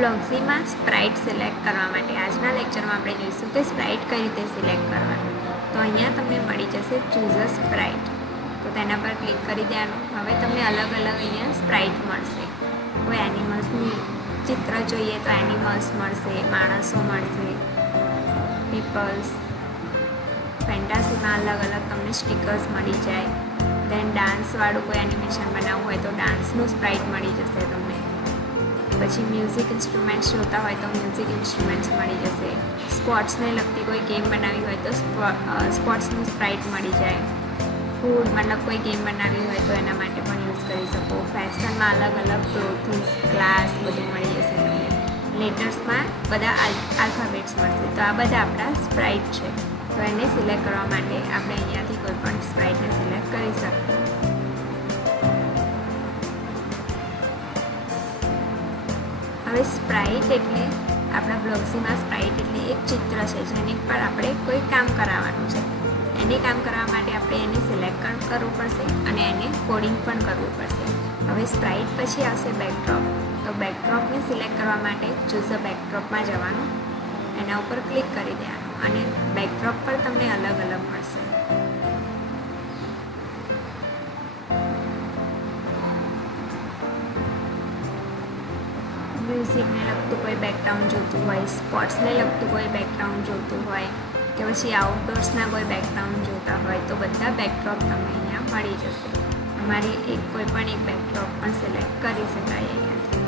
Blockzie માં Sprite select કરવા માટે આજના લેક્ચરમાં આપણે જોઈશું કે સ્પ્રાઇટ કઈ રીતે સિલેક્ટ કરવાનું. તો અહીંયા તમને મળી જશે ચૂઝ અ સ્પ્રાઇટ, તો તેના પર ક્લિક કરી દેવાનું. હવે તમને અલગ અલગ અહીંયા સ્પ્રાઇટ મળશે. કોઈ એનિમલ્સનું ચિત્ર જોઈએ તો એનિમલ્સ મળશે, માણસો મળશે, પીપલ્સ. ફેન્ટાસીમાં અલગ અલગ તમને સ્ટીકર્સ મળી જાય. દેન ડાન્સવાળું કોઈ એનિમેશન બનાવવું હોય તો ડાન્સનું સ્પ્રાઇટ મળી જશે તમને. પછી મ્યુઝિક ઇન્સ્ટ્રુમેન્ટ્સ જોતા હોય તો મ્યુઝિક ઇન્સ્ટ્રુમેન્ટ્સ મળી જશે. સ્પોર્ટ્સને લગતી કોઈ ગેમ બનાવવી હોય તો સ્પોર્ટ્સનું સ્પ્રાઇટ મળી જાય. ફૂડ મતલબ કોઈ ગેમ બનાવવી હોય તો એના માટે પણ યુઝ કરી શકો. ફેશનમાં અલગ અલગ ક્લોથિંગ, ક્લાસ બધું મળી જશે તમને. લેટર્સમાં બધા આલ્ફાબેટ્સ મળશે. તો આ બધા આપણા સ્પ્રાઇટ છે. તો એને સિલેક્ટ કરવા માટે આપણે અહીંયાથી કોઈ પણ સ્પ્રાઇટને સિલેક્ટ કરી શકીએ. હવે સ્પ્રાઇટ એટલે આપણા બ્લોક્ઝીમાં સ્પ્રાઇટ એટલે એક ચિત્ર છે જેની પર આપણે કોઈ કામ કરાવવાનું છે. એને કામ કરવા માટે આપણે એને સિલેક્ટ કરવું પડશે અને એને કોડિંગ પણ કરવું પડશે. હવે સ્પ્રાઇટ પછી આવશે બેકડ્રોપ. તો બેકડ્રોપને સિલેક્ટ કરવા માટે ચૂઝ અ બેકડ્રોપમાં જવાનું, એના ઉપર ક્લિક કરી દેવાનું અને બેકડ્રોપ પર તમને અલગ અલગ મળશે. મ્યુઝિકને લગતું કોઈ બેકગ્રાઉન્ડ જોતું હોય, સ્પોર્ટ્સને લગતું કોઈ બેકગ્રાઉન્ડ જોતું હોય કે પછી આઉટડોર્સના કોઈ બેકગ્રાઉન્ડ જોતા હોય તો બધા બેકડ્રોપ તમને અહીંયા મળી જશે. તમારી કોઈ પણ એક બેકડ્રોપ પણ સિલેક્ટ કરી શકાય અહીંયાથી.